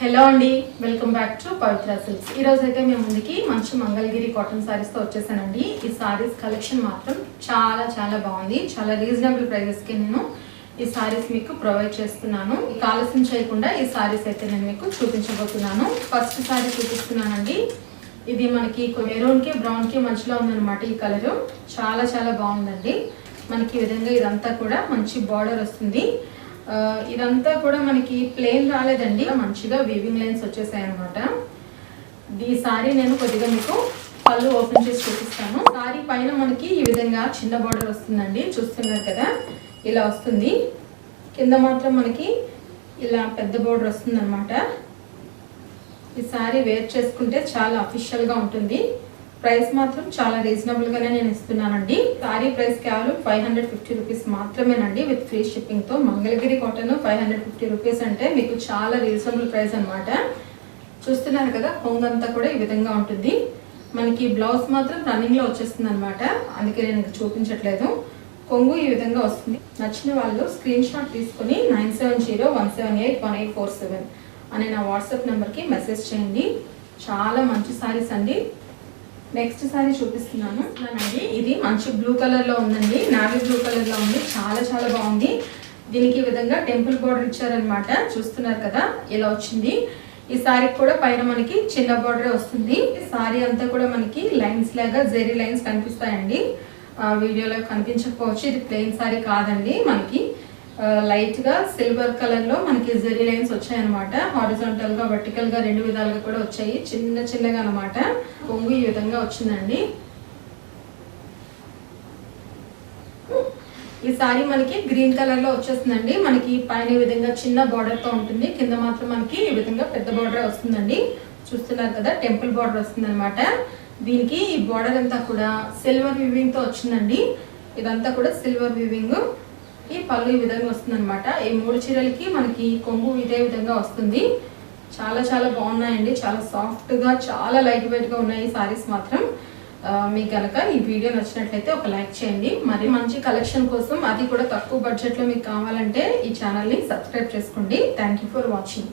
Hello అండి, welcome back to Pavitra silks. ఈ రోజు అయితే మేము ముందుకి మంచి మంగళగిరి కాటన్ సారీస్ తో వచ్చేసానండి. ఈ సారీస్ కలెక్షన్ మాత్రం చాలా చాలా బాగుంది. చాలా రీజనబుల్ ప్రైజెస్ కి నేను ఈ సారీస్ మీకు ప్రొవైడ్ చేస్తున్నాను. ఇక ఆలస్యం చేయకుండా ఈ సారీస్ అయితే నేను మీకు చూపించబోతున్నాను. ఫస్ట్ సారీ చూపిస్తున్నానండి. ఇది మనకి మెరూన్ కి బ్రౌన్ కి మధ్యలో ఉందన్నమాట. ఈ కలర్ చాలా చాలా బాగుందండి. మనకి ఈ విధంగా ఇదంతా కూడా మంచి బార్డర్ వస్తుంది. ఇదంతా కూడా మనకి ప్లెయిన్ రాలేదండి, మంచిగా వీవింగ్ లైన్స్ వచ్చేసాయి అనమాట. ఈ సారీ నేను కొద్దిగా మీకు పళ్ళు ఓపెన్ చేసి చూపిస్తాను. సారీ పైన మనకి ఈ విధంగా చిన్న బార్డర్ వస్తుందండి, చూస్తున్నారు కదా, ఇలా వస్తుంది. కింద మాత్రం మనకి ఇలా పెద్ద బార్డర్ వస్తుంది అనమాట. ఈ సారీ వేర్ చేసుకుంటే చాలా అఫీషియల్ గా ఉంటుంది. ప్రైస్ మాత్రం చాలా రీజనబుల్ గానే నేను ఇస్తున్నానండి. సారీ ప్రైస్ కేవలం 550 రూపీస్ మాత్రమేనండి, విత్ ఫ్రీ షిప్పింగ్ తో. మంగళగిరి కాటన్ 550 రూపీస్ అంటే మీకు చాలా రీజనబుల్ ప్రైస్ అనమాట. చూస్తున్నారు కదా, కొంగంతా కూడా ఈ విధంగా ఉంటుంది. మనకి బ్లౌజ్ మాత్రం రన్నింగ్ లో వచ్చేస్తుంది అనమాట, అందుకే నేను చూపించట్లేదు. కొంగు ఈ విధంగా వస్తుంది. నచ్చిన వాళ్ళు స్క్రీన్ షాట్ తీసుకుని 9701781847 అనే నా వాట్సాప్ నెంబర్కి మెసేజ్ చేయండి. చాలా మంచి సారీస్ అండి. నెక్స్ట్ సారీ చూపిస్తున్నాను అండి. ఇది మంచి బ్లూ కలర్ లో ఉందండి, నావీ బ్లూ కలర్ లో ఉంది. చాలా చాలా బాగుంది. దీనికి ఈ విధంగా టెంపుల్ బార్డర్ ఇచ్చారనమాట, చూస్తున్నారు కదా, ఇలా వచ్చింది. ఈ సారీకి కూడా పైన మనకి చిన్న బార్డర్ వస్తుంది. సారీ అంతా కూడా మనకి లైన్స్ లాగా జెరీ లైన్స్ కనిపిస్తాయండి. వీడియోలో కనిపించకపోవచ్చు, ఇది ప్లెయిన్ సారీ కాదండి. మనకి లైట్ గా సిల్వర్ కలర్ లో మనకి జెరీ లైన్స్ వచ్చాయన్నమాట. హారిజాంటల్ గా వర్టికల్ గా రెండు విధాలుగా కూడా వచ్చాయి, చిన్న చిన్నగా అనమాట. కొంగు ఈ విధంగా వచ్చిందండి. ఈ సారీ మనకి గ్రీన్ కలర్ లో వచ్చేస్తుందండి. మనకి పైన ఈ విధంగా చిన్న బార్డర్ తో ఉంటుంది, కింద మాత్రం మనకి ఈ విధంగా పెద్ద బార్డర్ వస్తుందండి. చూస్తున్నారు కదా, టెంపుల్ బార్డర్ వస్తుంది అనమాట. దీనికి ఈ బార్డర్ అంతా కూడా సిల్వర్ వీవింగ్ తో వచ్చిందండి. ఇదంతా కూడా సిల్వర్ వీవింగ్. ఈ పళ్ళు ఈ విధంగా వస్తుంది అనమాట. ఈ 3 చీరలకి మనకి కొంగు ఇదే విధంగా వస్తుంది. చాలా చాలా బాగున్నాయండి, చాలా సాఫ్ట్ గా, చాలా లైట్ వెయిట్ గా ఉన్నాయి ఈ సారీస్ మాత్రం. మీకు కనుక ఈ వీడియో నచ్చినట్లయితే ఒక లైక్ చేయండి. మరి మంచి కలెక్షన్ కోసం, అది కూడా తక్కువ బడ్జెట్ లో మీకు కావాలంటే ఈ ఛానల్ ని సబ్స్క్రైబ్ చేసుకోండి. Thank you for watching.